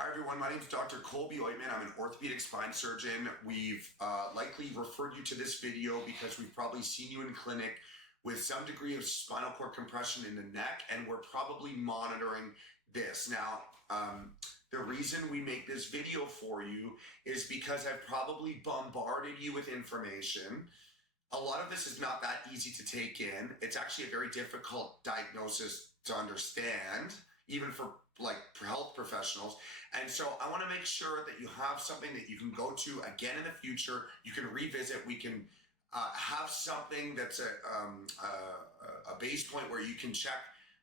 Hi everyone, my name is Dr. Colby Oitman. I'm an orthopedic spine surgeon. We've likely referred you to this video because we've probably seen you in clinic with some degree of spinal cord compression in the neck, and we're probably monitoring this. Now, the reason we make this video for you is because I've probably bombarded you with information. A lot of this is not that easy to take in. It's actually a very difficult diagnosis to understand, even for health professionals. And so I want to make sure that you have something that you can go to again in the future. You can revisit. We can have something that's a base point where you can check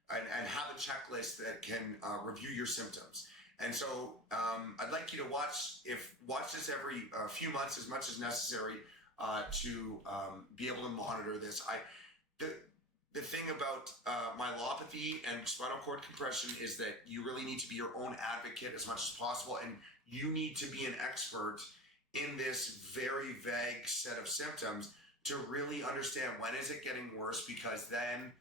and have a checklist that can review your symptoms. And so I'd like you to watch this every few months as much as necessary to be able to monitor this. The thing about myelopathy and spinal cord compression is that you really need to be your own advocate as much as possible, and you need to be an expert in this very vague set of symptoms to really understand when is it getting worse, because then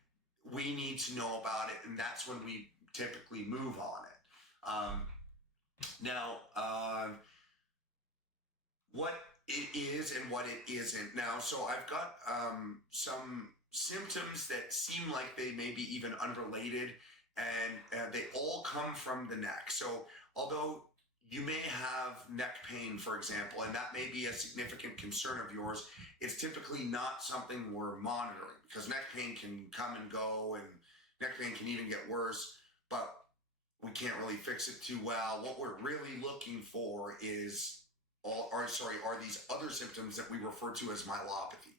we need to know about it, and that's when we typically move on it. What it is and what it isn't. Now, so I've got some symptoms that seem like they may be even unrelated, and they all come from the neck. So although you may have neck pain, for example, and that may be a significant concern of yours, it's typically not something we're monitoring, because neck pain can come and go, and neck pain can even get worse, but we can't really fix it too well. What we're really looking for is are these other symptoms that we refer to as myelopathy.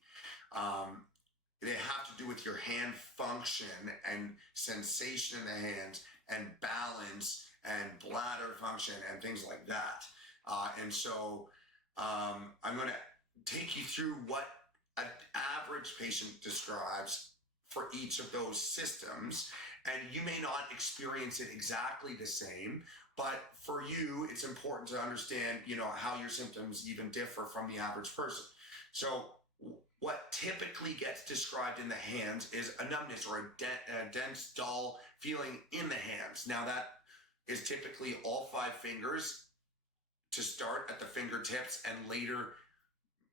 They have to do with your hand function and sensation in the hands and balance and bladder function and things like that. And so I'm going to take you through what an average patient describes for each of those systems. And you may not experience it exactly the same, but for you, it's important to understand, how your symptoms even differ from the average person. So what typically gets described in the hands is a numbness or a dense, dull feeling in the hands. Now, that is typically all 5 fingers to start at the fingertips, and later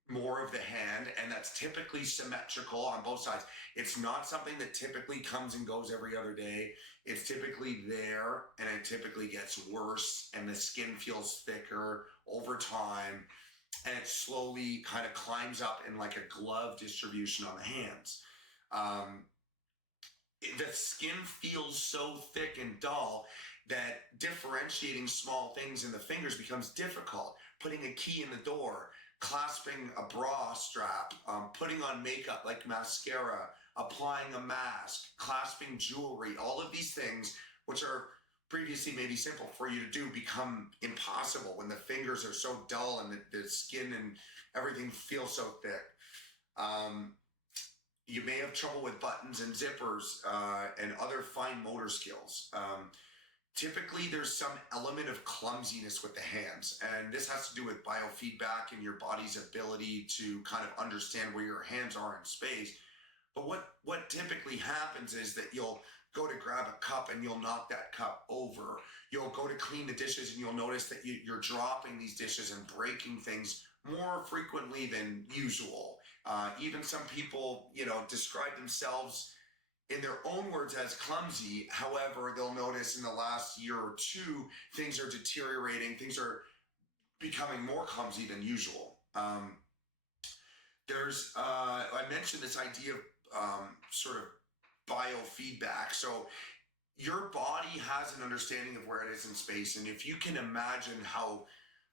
more of the hand, and that's typically symmetrical on both sides. It's not something that typically comes and goes every other day. It's typically there, and it typically gets worse, and the skin feels thicker over time, and it slowly kind of climbs up in like a glove distribution on the hands. The skin feels so thick and dull that differentiating small things in the fingers becomes difficult. Putting a key in the door, clasping a bra strap, putting on makeup like mascara, applying a mask, clasping jewelry, all of these things, which are previously maybe simple for you to do, become impossible when the fingers are so dull and the skin and everything feels so thick. You may have trouble with buttons and zippers and other fine motor skills. Typically, there's some element of clumsiness with the hands, and this has to do with biofeedback and your body's ability to kind of understand where your hands are in space. But what typically happens is that you'll go to grab a cup and you'll knock that cup over. You'll go to clean the dishes and you'll notice that you're dropping these dishes and breaking things more frequently than usual. Even some people, describe themselves in their own words as clumsy. However, they'll notice in the last year or two, things are deteriorating. Things are becoming more clumsy than usual. I mentioned this idea of sort of biofeedback. So your body has an understanding of where it is in space. And if you can imagine how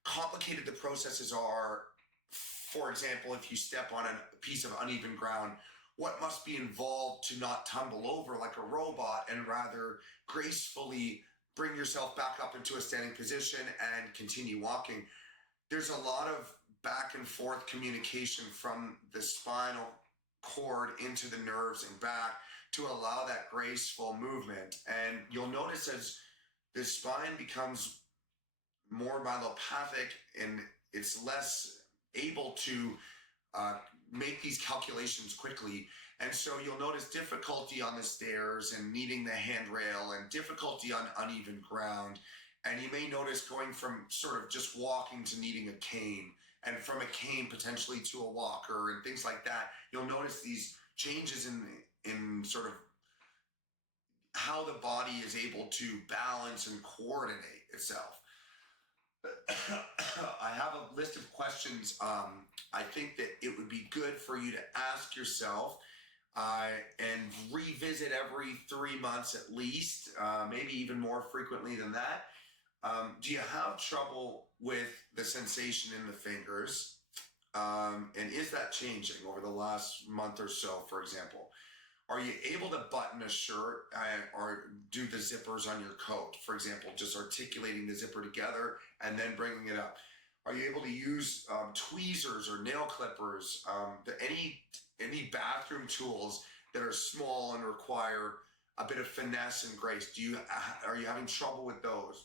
complicated the processes are, for example, if you step on a piece of uneven ground, what must be involved to not tumble over like a robot and rather gracefully bring yourself back up into a standing position and continue walking. There's a lot of back and forth communication from the spinal cord into the nerves and back to allow that graceful movement. And you'll notice as the spine becomes more myelopathic and it's less able to make these calculations quickly. And so you'll notice difficulty on the stairs and needing the handrail and difficulty on uneven ground. And you may notice going from sort of just walking to needing a cane, and from a cane potentially to a walker and things like that. You'll notice these changes in sort of how the body is able to balance and coordinate itself. I have a list of questions. I think that it would be good for you to ask yourself and revisit every 3 months at least, maybe even more frequently than that. Do you have trouble with the sensation in the fingers? And is that changing over the last month or so, for example? Are you able to button a shirt or do the zippers on your coat, for example, just articulating the zipper together and then bringing it up? Are you able to use tweezers or nail clippers, any bathroom tools that are small and require a bit of finesse and grace? Are you having trouble with those?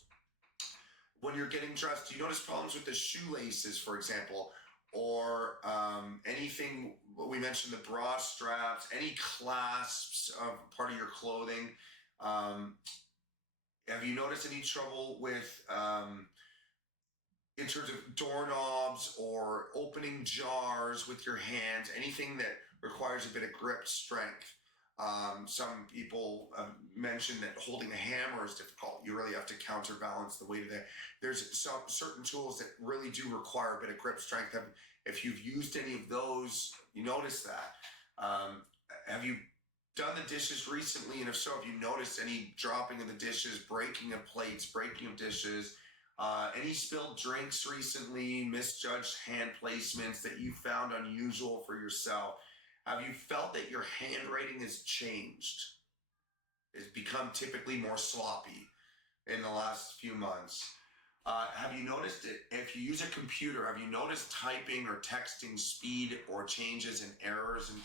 When you're getting dressed, do you notice problems with the shoelaces, for example, or anything? We mentioned the bra straps, any clasps of part of your clothing. Have you noticed any trouble with in terms of doorknobs or opening jars with your hands? Anything that requires a bit of grip strength? Some people mention that holding a hammer is difficult. You really have to counterbalance the weight of that. There's some certain tools that really do require a bit of grip strength. If you've used any of those, you notice that. Have you done the dishes recently? And if so, have you noticed any dropping of the dishes, breaking of plates, breaking of dishes? Any spilled drinks recently, misjudged hand placements that you found unusual for yourself? Have you felt that your handwriting has changed? It's become typically more sloppy in the last few months? Have you noticed it? If you use a computer, have you noticed typing or texting speed or changes in errors and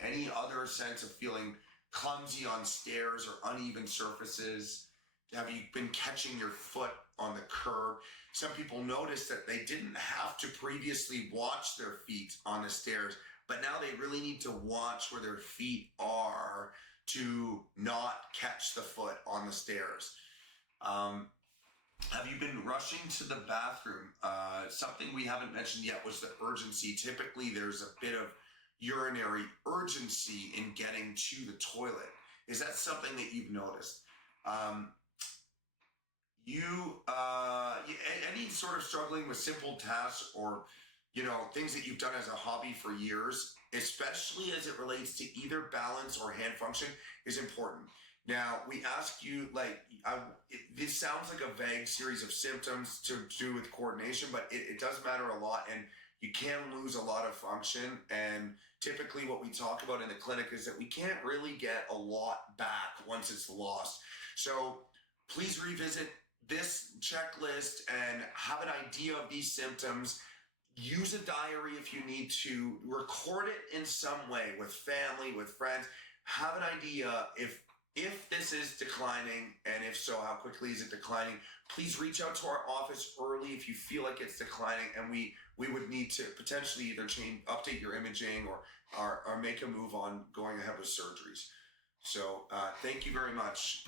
any other sense of feeling clumsy on stairs or uneven surfaces? Have you been catching your foot on the curb? Some people notice that they didn't have to previously watch their feet on the stairs, but now they really need to watch where their feet are to not catch the foot on the stairs. Have you been rushing to the bathroom? Something we haven't mentioned yet was the urgency. Typically, there's a bit of urinary urgency in getting to the toilet. Is that something that you've noticed? Any sort of struggling with simple tasks or things that you've done as a hobby for years, especially as it relates to either balance or hand function, is important. Now, we ask you, this sounds like a vague series of symptoms to do with coordination, but it does matter a lot, and you can lose a lot of function. And typically what we talk about in the clinic is that we can't really get a lot back once it's lost. So please revisit this checklist and have an idea of these symptoms. Use a diary if you need to. Record it in some way with family, with friends. Have an idea if this is declining, and if so, how quickly is it declining. Please reach out to our office early if you feel like it's declining, and we would need to potentially either update your imaging or make a move on going ahead with surgeries. So thank you very much.